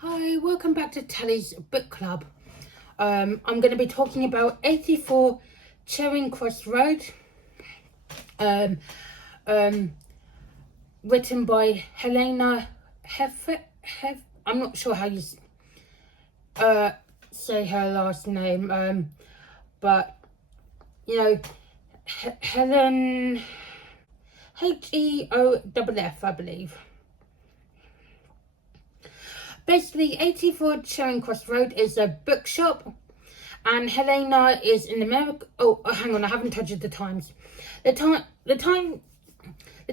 Hi, welcome back to Tally's Book Club. I'm going to be talking about 84 Charing Cross Road, um, um, written by Helena I'm not sure how you say her last name, but you know, Helen Heoff, I believe. Basically, 84 Charing Cross Road is a bookshop, and Helena is in America. Oh, hang on, I haven't touched the times. The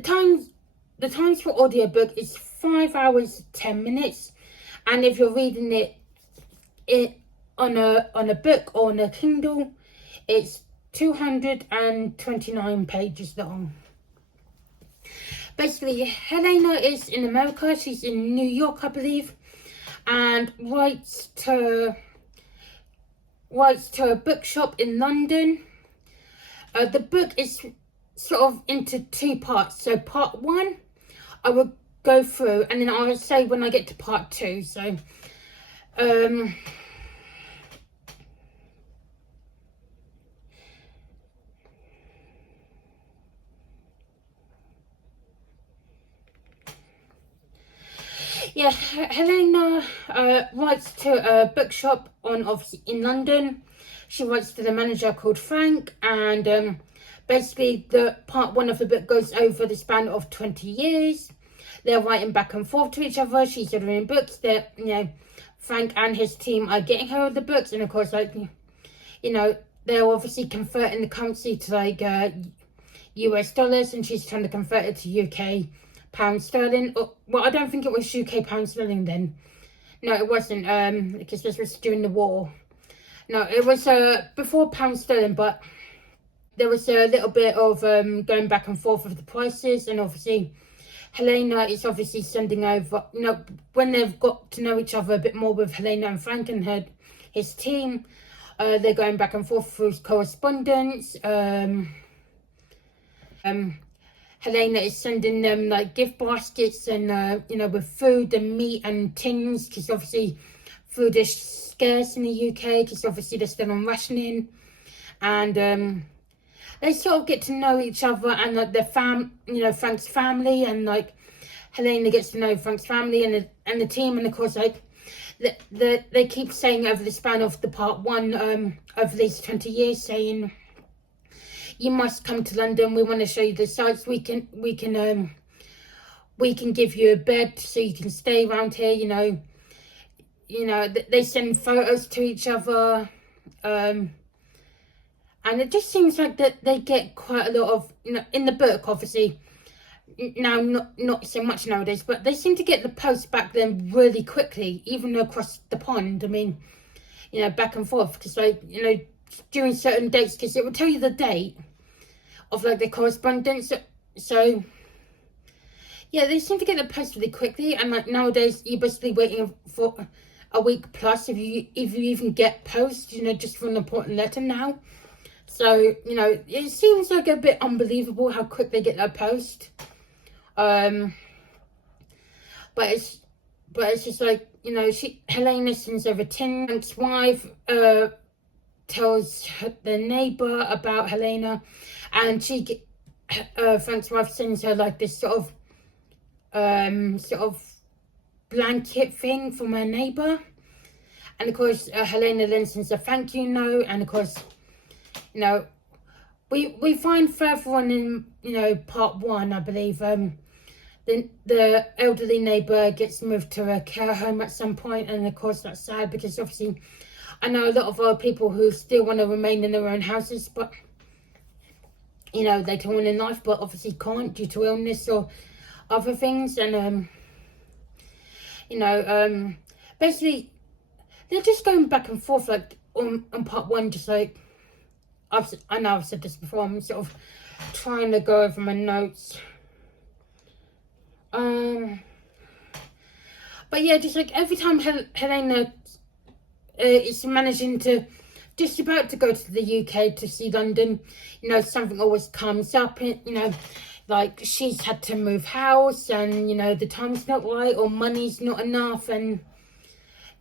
times for audiobook is 5 hours 10 minutes, and if you're reading it on a book or on a Kindle, it's 229 pages long. Basically, Helena is in America. She's in New York, I believe, and writes to a bookshop in London. The book is sort of into two parts. So part one, I will go through, and then I'll say when I get to part two. So, yeah, Helena writes to a bookshop obviously in London. She writes to the manager called Frank, and basically the part one of the book goes over the span of 20 years. They're writing back and forth to each other. She's ordering books. That Frank and his team are getting her the books, and of course, they're obviously converting the currency to US dollars, and she's trying to convert it to UK pound sterling. Well, I don't think it was UK pound sterling then. No, it wasn't, because this was during the war. No, it was before pound sterling, but there was a little bit of going back and forth with the prices, and obviously Helena is obviously sending over, when they've got to know each other a bit more with Helena and Frank and his team, they're going back and forth through correspondence. Helena is sending them gift baskets and with food and meat and tins, because obviously food is scarce in the UK, because obviously they're still on rationing, and they sort of get to know each other, and their Frank's family, and Helena gets to know Frank's family and the team, and of course they keep saying over the span of the part one, over these 20 years, saying, you must come to London. We want to show you the sights. We can give you a bed so you can stay around here. They send photos to each other, and it just seems like that they get quite a lot of in the book. Obviously, now not so much nowadays, but they seem to get the post back then really quickly, even across the pond. I mean, back and forth, because during certain dates, because it will tell you the date of the correspondence. So yeah, they seem to get the post really quickly, and nowadays you're basically waiting for a week plus if you even get post, just for an important letter now. So it seems like a bit unbelievable how quick they get that post. But it's just Helena sends over tin. Frank's wife tells the neighbor about Helena, and Frank's wife sends her this sort of blanket thing from her neighbor, and of course Helena then sends a thank you note, and of course we find further on in part one, I believe, the elderly neighbour gets moved to a care home at some point, and of course that's sad, because obviously I know a lot of other people who still want to remain in their own houses, but they can win in life, but obviously can't due to illness or other things. And basically they're just going back and forth on part one, just I know I've said this before. I'm sort of trying to go over my notes. But yeah, just every time Helena is managing to just about to go to the UK to see London, something always comes up, she's had to move house, and the time's not right, or money's not enough, and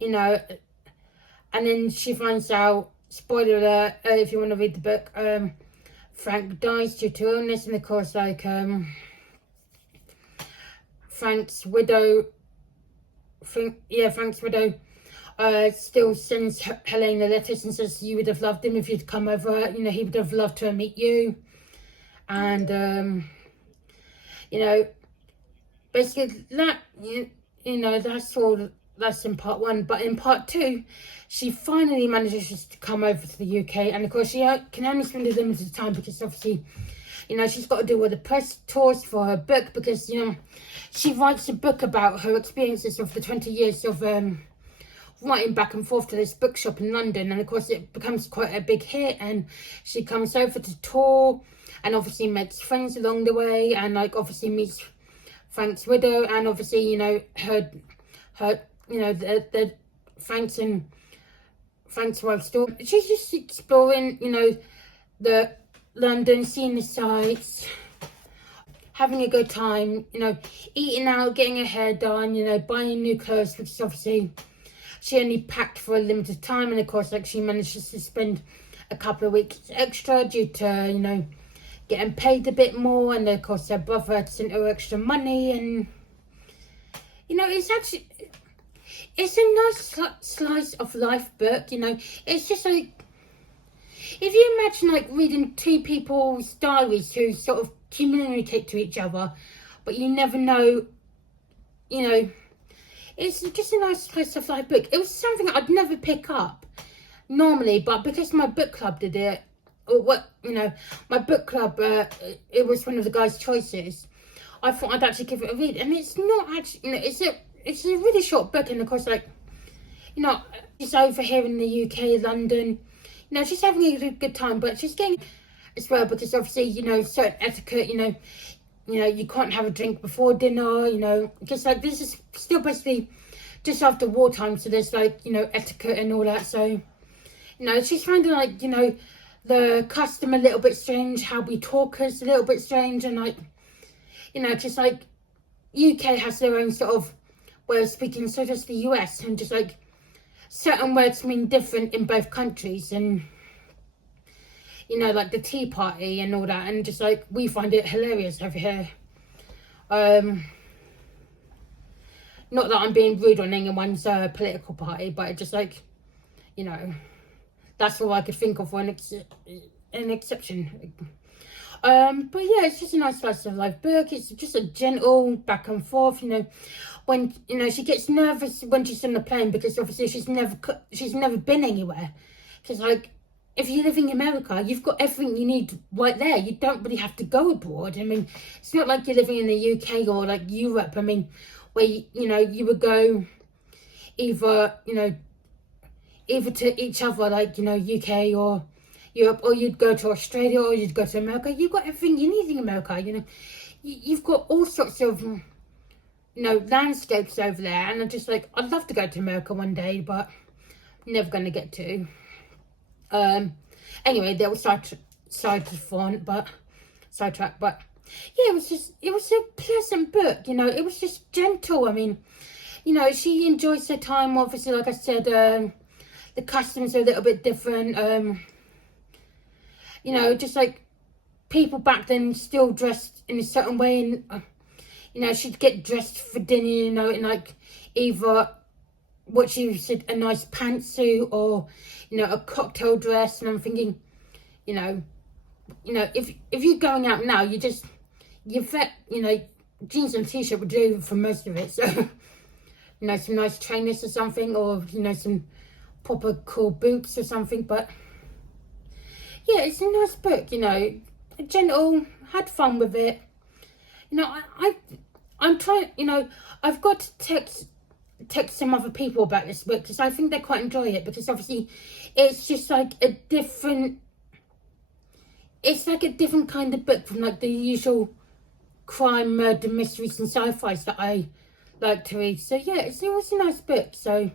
you know, and then she finds out, spoiler alert, if you want to read the book, Frank dies due to illness, and of course, like, Frank's widow, still sends Helena letters and says you would have loved him if you'd come over, you know, he would have loved to meet you. And, you know, basically that, you know, that's in part 1. But in part 2, she finally manages to come over to the UK. And of course, she can only spend a limited time because obviously, you know, she's got to do all the press tours for her book because, you know, she writes a book about her experiences of the 20 years of writing back and forth to this bookshop in London. And of course, it becomes quite a big hit. And she comes over to tour and obviously makes friends along the way. And, like, obviously meets Frank's widow. And obviously, you know, her you know, the Frank's wife's daughter. She's just exploring, you know, the London, seeing the sights, having a good time, you know, eating out, getting her hair done, you know, buying new clothes, because obviously she only packed for a limited time. And of course, like, she manages to spend a couple of weeks extra due to, you know, getting paid a bit more. And of course, her brother had sent her extra money. And, you know, it's a nice slice of life book, you know. It's just like, if you imagine, like, reading two people's diaries who sort of communicate to each other, but you never know, you know, it's just a nice slice of life book. It was something I'd never pick up normally, but because my book club did it, or what, you know, my book club, it was one of the guys' choices, I thought I'd actually give it a read. And it's not actually, you know, it's a really short book. And of course, like, you know, she's over here in the UK, London, you know, she's having a good time, but she's getting as well, because obviously, you know, certain etiquette, you know, you can't have a drink before dinner, you know, because, like, this is still basically just after wartime, so there's, like, you know, etiquette and all that. So, you know, she's finding, like, you know, the custom a little bit strange, how we talk is a little bit strange, and, like, you know, just like UK has their own sort of way of speaking, so does the US, and just like certain words mean different in both countries. And, you know, like the Tea Party and all that, and just like we find it hilarious over here. Not that I'm being rude on anyone's political party, but it just, like, you know, that's all I could think of for an exception. But yeah, it's just a nice slice of life book. It's just a gentle back and forth, you know. When, you know, she gets nervous when she's on the plane, because obviously she's never been anywhere. Because, like, if you're living in America, you've got everything you need right there. You don't really have to go abroad. I mean, it's not like you're living in the UK or, like, Europe. I mean, where, you know, you would go either to each other, like, you know, UK or Europe, or you'd go to Australia, or you'd go to America. You've got everything you need in America, you know. You've got all sorts of, you know, landscapes over there. And I'm just like, I'd love to go to America one day, but I'm never going to get to. Anyway, that was sidetrack, but yeah, it was a pleasant book, you know. It was just gentle. I mean, you know, she enjoys her time. Obviously, like I said, the customs are a little bit different. You know, just like people back then still dressed in a certain way, and you know, she'd get dressed for dinner, you know, in like either what she said, a nice pantsuit, or, you know, a cocktail dress. And I'm thinking, you know, if you're going out now, you know, jeans and t-shirt would do for most of it. So, you know, some nice trainers or something, or, you know, some proper cool boots or something. But yeah, it's a nice book, you know, gentle, had fun with it. You know, I'm trying, you know, I've got to text some other people about this book, because I think they quite enjoy it, because obviously it's just like it's like a different kind of book from, like, the usual crime, murder, mysteries and sci-fis that I like to read. So yeah, it was a nice book. So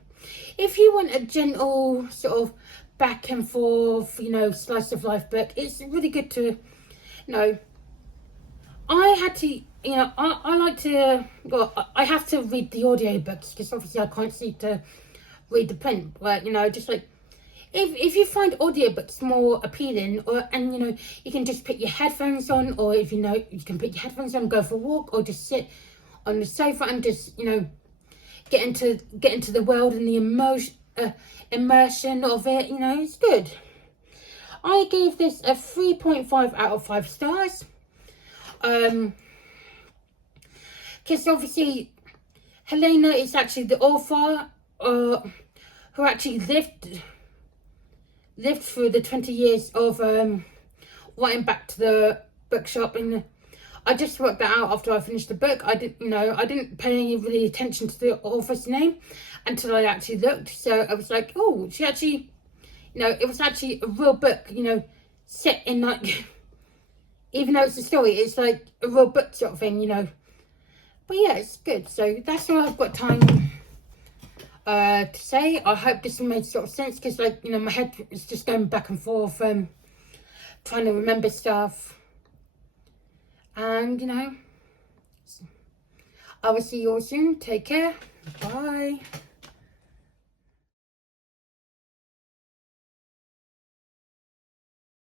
if you want a gentle sort of back and forth, you know, slice of life book, it's really good to, you know, I had to, you know, I like to, well, I have to read the audiobooks, because obviously I can't seem to read the print. But you know, just like if you find audiobooks more appealing, and you know, you can just put your headphones on, or if you know, you can put your headphones on, go for a walk, or just sit on the sofa and just, you know, get into the world and the immersion of it. You know, it's good. I gave this a 3.5 out of 5 stars. Because obviously Helena is actually the author who actually lived through the 20 years of writing back to the bookshop, and I just worked that out after I finished the book. I didn't pay any really attention to the author's name until I actually looked. So I was like, oh, she actually, you know, it was actually a real book, you know, set in like, even though it's a story, it's like a real book sort of thing, you know. But yeah, it's good. So that's all I've got time to say. I hope this made sort of sense, because like, you know, my head is just going back and forth, trying to remember stuff. And you know, I will see you all soon. Take care. Bye.